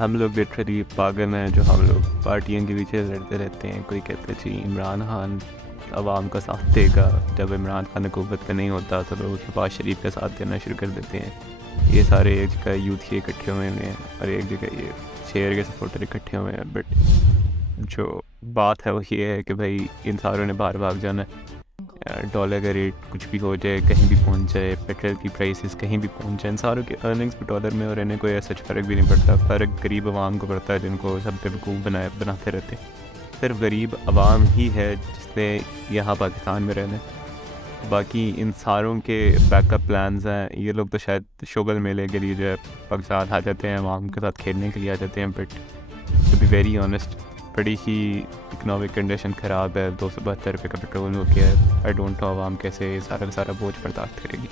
ہم لوگ لٹرلی پاگل ہیں جو ہم لوگ پارٹیوں کے پیچھے لڑتے رہتے ہیں. کوئی کہتے ہیں جی عمران خان عوام کا ساتھ دے گا، جب عمران خان حکومت پہ نہیں ہوتا تو لوگ شہباز شریف کا ساتھ دینا شروع کر دیتے ہیں. یہ سارے ایک جگہ یوتھ یہ اکٹھے ہوئے ہیں اور ایک جگہ یہ شیر کے سپورٹر اکٹھے ہوئے ہیں. بٹ جو بات ہے وہ یہ ہے کہ بھائی ان ساروں نے باہر بھاگ جانا ہے. ڈالر کا ریٹ کچھ بھی ہو جائے، کہیں بھی پہنچ جائے، پیٹرول کی پرائسز کہیں بھی پہنچ جائیں، ان ساروں کی ارننگس بھی ڈالر میں اور انہیں کوئی ایسا فرق بھی نہیں پڑتا. فرق غریب عوام کو پڑتا ہے جن کو سب بیوقوف بناتے رہتے ہیں. صرف غریب عوام ہی ہے جس نے یہاں پاکستان میں رہنا ہے. باقی ان ساروں کے بیک اپ پلانز ہیں. یہ لوگ تو شاید شغل میلے کے لیے جو ہے پاکستان آ جاتے ہیں، عوام کے ساتھ کھیلنے کے لیے آ جاتے ہیں. But to be very honest بڑی ہی اکنامک کنڈیشن خراب ہے. 272 روپے کا پیٹرول ہو گیا ہے. آئی ڈونٹ نو عوام کیسے سارا کا سارا بوجھ برداشت کرے گی.